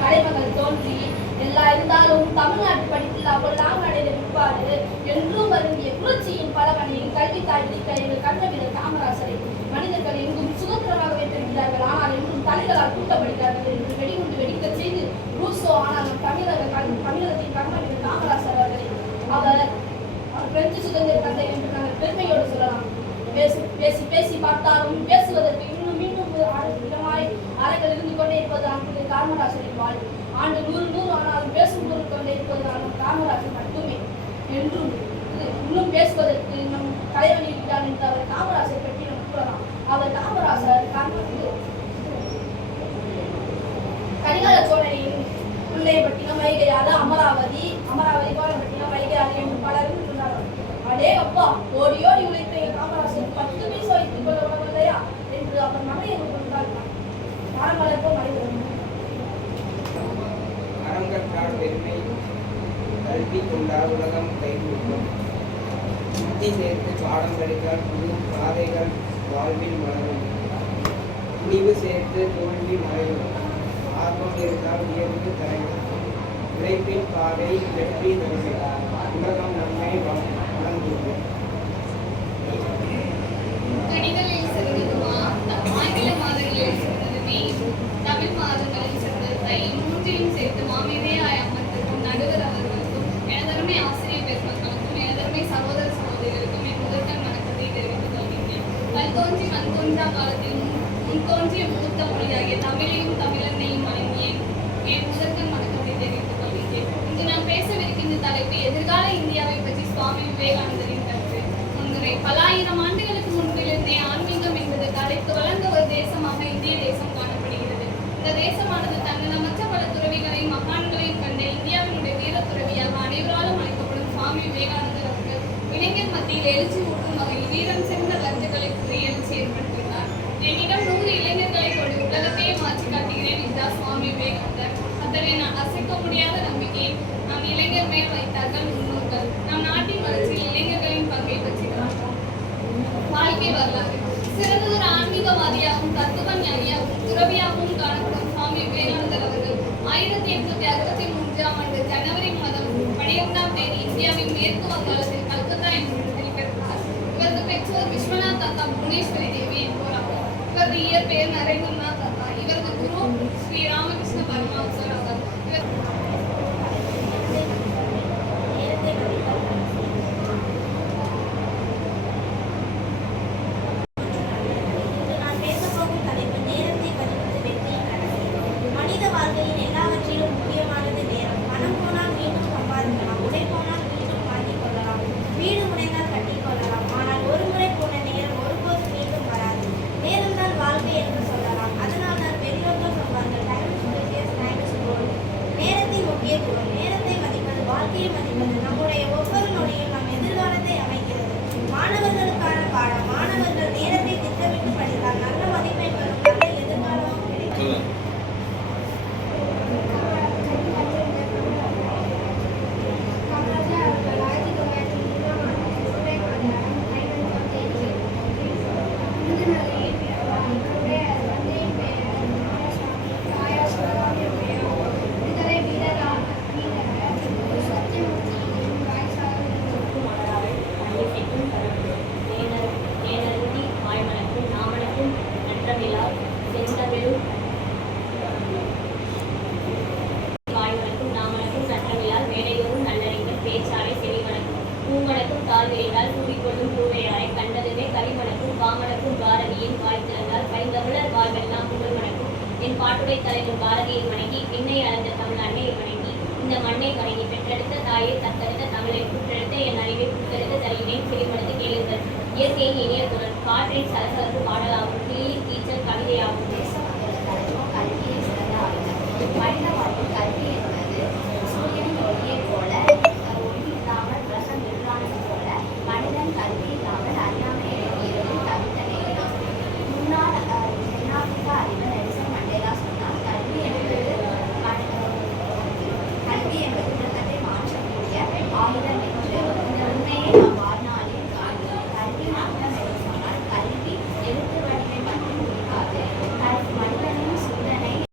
கலைமகள் தோன்றி எல்லா இருந்தாலும் தமிழ்நாட்டு படிப்பில் அப்பெல்லாம் அடைந்த பிற்பாடு என்றும் வருந்திய புரட்சியின் பலவனையில் கல்வி தாய் விதிக்க கண்டவிதர் காமராசரை மனிதர்கள் எங்கும் சுதந்திரமாக வைத்திருக்கிறார்கள், ஆனால் என்றும் தலைகளால் கூட்டப்படுகிறார்கள் என்று வெடிகுண்டு வெடிக்க செய்து ரூசோ ஆனாலும் தமிழகத்தின் கண்மணிகள் காமராசர் அவர்களை அவர் பிரெஞ்சு சுதந்திர தந்தை என்று நாங்கள் பெருமையோடு சொல்லலாம். பேசி பேசி பார்த்தாலும் பேசுவதற்கு இன்னும் மீண்டும் இடமாய் அறைகள் இருந்து கொண்டே இருப்பது அங்கு காமராசரின் வாழ்வு. ஆண்டு 100 ஆனாலும் பேசும் பொருள் கொண்டே இருப்பது காமராசர் மட்டுமே என்றும் இன்னும் பேசுவதற்கு நம் தலைவன் இருக்கிறார் என்று அவர் காமராசர் பற்றி நாம் கூறலாம். அவர் காமராசர் கரிகால சோழனின் முல்லைப்பட்டினம் வைகையாறு அமராவதி கோலப்பட்டினம் வைகையாறு என்று பலரும் சொன்னார்கள். அடே அப்பா, ஓடி ஓடி உழைத்த காமராசர் 10 பைசா வைத்துக் கொள்ள உணவில்லையா என்று அவர் மனையை கொண்டார். மரம் வளர்ப்போம் மனிதர்கள் அறங்கற்றால் பெருமை கல்வி கொண்டால் உலகம் கைகூடும். புத்தி சேர்த்து பாடம் படித்தால் புது பாதைகள் வாழ்வில் மலரும். துணிவு சேர்த்து தோல்வி மறையும். ஆர்வம் இருந்தால் உயர்வு தரையும். உழைப்பின் பாதை வெற்றி தரும். உலகம் நம்மை வழங்குகிறது. கணிதங்களில் சிறந்ததுமா, ஆங்கில மாதங்களில் சிறந்தது தமிழ் மாதங்களில் சிறந்தது தை. மூன்றையும் சேர்த்து மாமேதையாய் அமர்ந்திருக்கும் நடுவர் அவர்களுக்கும் எனதருமை ஆசிரியர் பெருமக்களுக்கும் எனதருமை சகோதர சகோதரிகளுக்கும் என் முதற்கண் வணக்கத்தை தெரிவித்துக் கொள்கின்றேன். கல் தோன்றி மண் தோன்றா காலத்தில் முன்தோன்றிய மூத்த மொழியாகிய தமிழையும் தமிழன்னையும் வழங்கிய என் முதற்கண் வணக்கத்தை தெரிவித்துக் கொள்கின்றேன். இன்று நான் பேசவிருக்கின்ற தலைப்பு எதிர்கால இந்தியாவை பற்றி சுவாமி விவேகானந்தரின் கருத்து முன்னுரை. பல ஆயிரம் ஆண்டுகளுக்கு முன்பிலிருந்தே ஆன்மீகம் என்பது தலைத்து வளர்ந்த ஒரு தேசமாக இந்திய தேசம் காணப்படுகிறது. இந்த தேசமானது தன்னலமற்ற பல துறவிகளையும் மகான்களையும் கண்ட இந்தியாவினுடைய வீர துறவியாக அனைவராலும் அழைக்கப்படும் சுவாமி விவேகானந்தர் அவர்கள் இளைஞர் மத்தியில் எழுச்சி ஊட்டும் வகையில் வீரம் சிறந்த கருத்துக்களை கூறி எழுச்சி ஏற்படுத்தியுள்ளார். என்னிடம் 100 இளைஞர்களை கொண்டு உலகத்தையே மாற்றி காட்டுகிறேன் என்றார் சுவாமி விவேகானந்தர். அத்தனை நான் அசைக்க முடியாத நம்பிக்கையை நம் இளைஞர் மேல் வைத்தார்கள் முன்னோர்கள். நம் நாட்டின் வளர்ச்சியில் இளைஞர்களின் பங்கை பற்றி வாழ்க்கை வரலாறு. சிறந்ததொரு ஆன்மீகவாதியாகவும் தத்துவ ஞானியாகவும் துறவியாகவும் காணப்படும் சுவாமி விவேகானந்தர் அவர்கள் 1863ஆம் ஆண்டு ஜனவரி மாதம் 12ஆம் தேதி இந்தியாவின் மேற்கு வங்காளத்தில் கல்கத்தா என்ற இடத்தில் பிறந்தார். இவரது பெற்றோர் விஸ்வநாத் தத்தா புவனேஸ்வரி தேவி என்போராகும். இவரது இயற்பெயர் நரேந்திரநாத் தத்தா. இவரது குரு ஸ்ரீ ராமகிருஷ்ண பரமஹம்சர் ஆவார். நேரத்தை மதிப்பது, வாழ்க்கையை மதிப்பது நம்முடைய ஒவ்வொரு நொடியும் நம் எதிர்காலத்தை அமைக்கிறது. மாணவர்களுக்கான பாடம். மாணவர்கள் நேரத்தை திட்டமிட்டு படித்தால் நல்ல மதிப்பெண்களும் நல்ல எதிர்காலமும் கிடைக்கும். பூமணக்கும் தாழ்வியதால் கூறிக்கொள்ளும் பூவையாய் கண்டதுமே கரிமணக்கும் காமணக்கும் பாரதியின் வாய் திறந்தால் பைந்தமிழர் வாழ்வெல்லாம் புகழ் மணக்கும். என் பாட்டுடை தலைவர் பாரதியை வணங்கி விண்ணை அளந்த தமிழ் அன்னையை வணங்கி இந்த மண்ணை வணங்கி பெற்றெடுத்த தாயை தத்தெடுத்த தமிழை புற்றெடுத்த என் அறிவை புத்தெடுத்து தருகிறேன் செவிமடுத்து கேளுங்கள். இயற்கையின் இனிய குரல் காற்றின் சலசலப்பு பாடலாகும், கிளியின் கீச்சல் கவிதையாகும்.